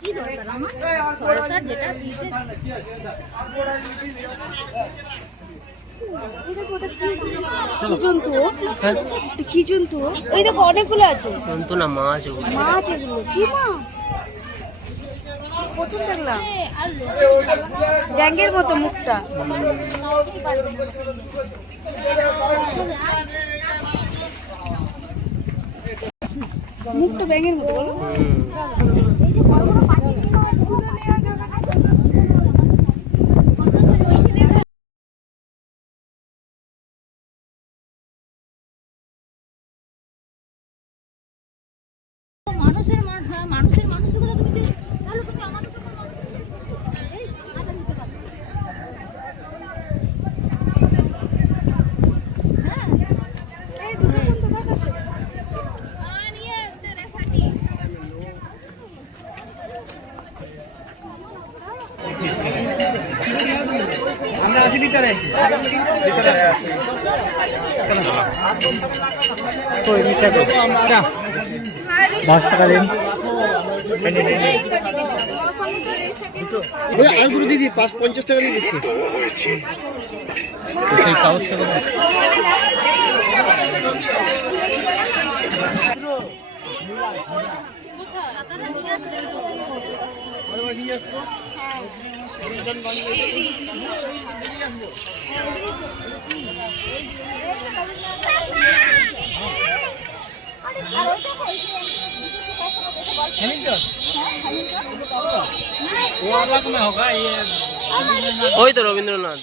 কি দরকার আমার সরকার যেটা কি জন্তু কি জন্তু ওই দেখো অনেকগুলো আছে জন্তু না মাছ মাছ এগুলো কি মাছ প্রথম দেখলাম ব্যাঙের মতো মুখটা মুখটা ব্যাঙের মতো মানুষের মানুষগুলো তুমি তাহলে তুমি আমাদের এই আটা নিতে পারো হ্যাঁ এই দুটো তোমার কাছে নিয়ে রেসাটি আমরা আছি ভিতরে আছি কই ভিতরে 10 টাকা দিন আলগুলো দিদি 50 টাকা দিয়ে দিচ্ছি সেই কাগজ টাকা ওই তো রবীন্দ্রনাথ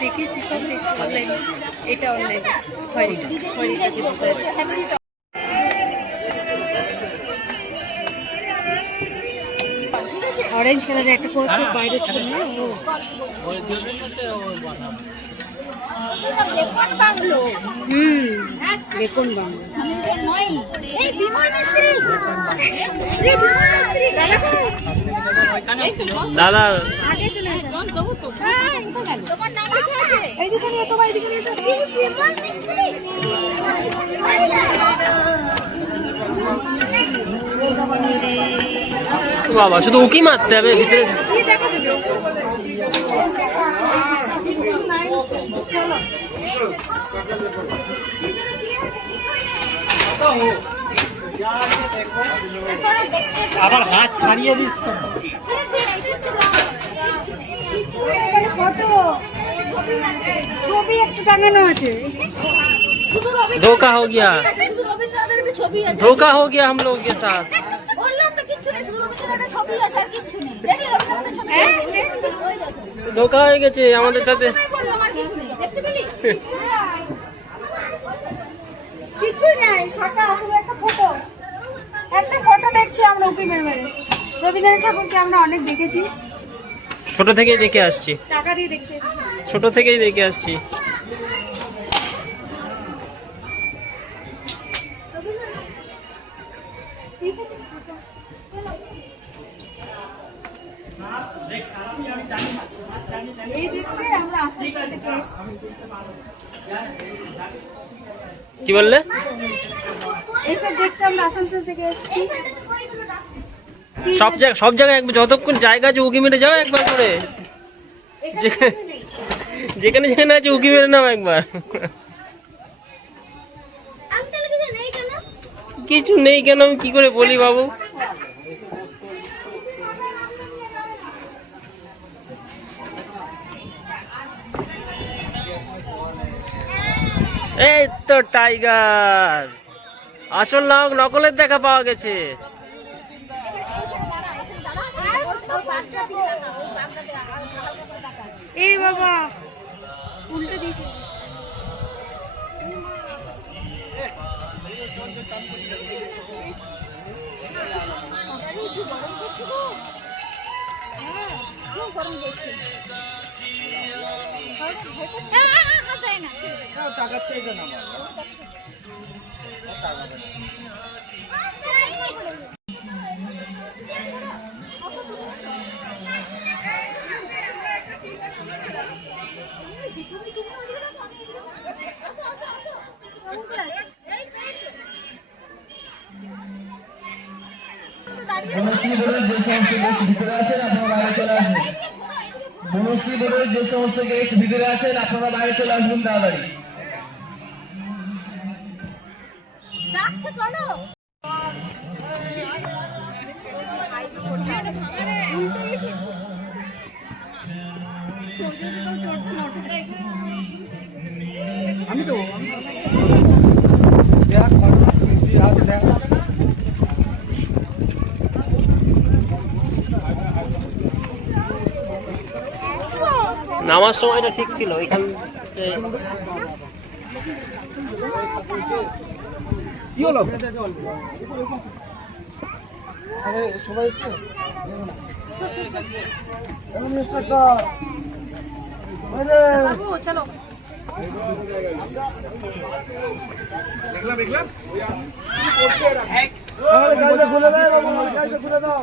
দেখেছি সব দেখছি অনলাইনে এটা অনলাইনে অরেঞ্জ কালারের একটা পোস্টার বাইরে ছিল না বেকন বাংলো বেকন বাংলো এই বিমল মিস্ত্রি শ্রী বিমল মিস্ত্রি দাদা আগে চলে আসুন তোমার নাম লিখে আছে এই দোকানে তো ভাই দোকানে তো বিমল মিস্ত্রি বাবা শুধু উকি মারতে হবে ভিতরে কি দেখা যাবে আবার হাত ছাড়িয়ে দিস ছবি একটু টাঙানো আছে धोखा हो गया धोखा हो गया हम लोग के साथ ধোকা হয়ে গেছে আমাদের সাথে কিছু নাই ফাঁকা একটা ফটো দেখছি আমরা উকি মেরে রবীন্দ্রনাথ ঠাকুরকে আমরা অনেক দেখেছি ছোট থেকেই দেখে আসছি টাকা দিয়ে দেখতে ছোট থেকেই দেখে আসছি কি বললে এইসব দেখতে আমরা আসানসোল থেকে এসেছি সব জায়গায় যতক্ষণ জায়গা আছে উকি মেরে যাও একবার করে যেখানে যেখানে আছে উকি মেরে নাও একবার কিছু নেই কেন আমি কি করে বলি বাবু এই তো টাইগার আসল নকলের দেখা পাওয়া গেছে এই বাবা উল্টে দিয়েছে কি গরম করছে গো। হ্যাঁ, খুব গরম করছে। হাত দেয় না। টাকা চাইবে না আমার টাকা দেয় না। বনশ্রী বোর্ডের যে সমস্ত গেস্ট ভিতরে আছেন আপনারা বাইরে চলে আসবেন। বনশ্রী বোর্ডের যে সমস্ত গেস্ট ভিতরে আছেন আপনারা বাইরে চলে আসবেন তাড়াতাড়ি। যাচ্ছে চলো। আমি তো নামার সময়টা ঠিক ছিল এখান কি হলো আরে সবাই এসছে চলো। গাড়িটা খুলে দাও, গাড়িটা খুলে দাও।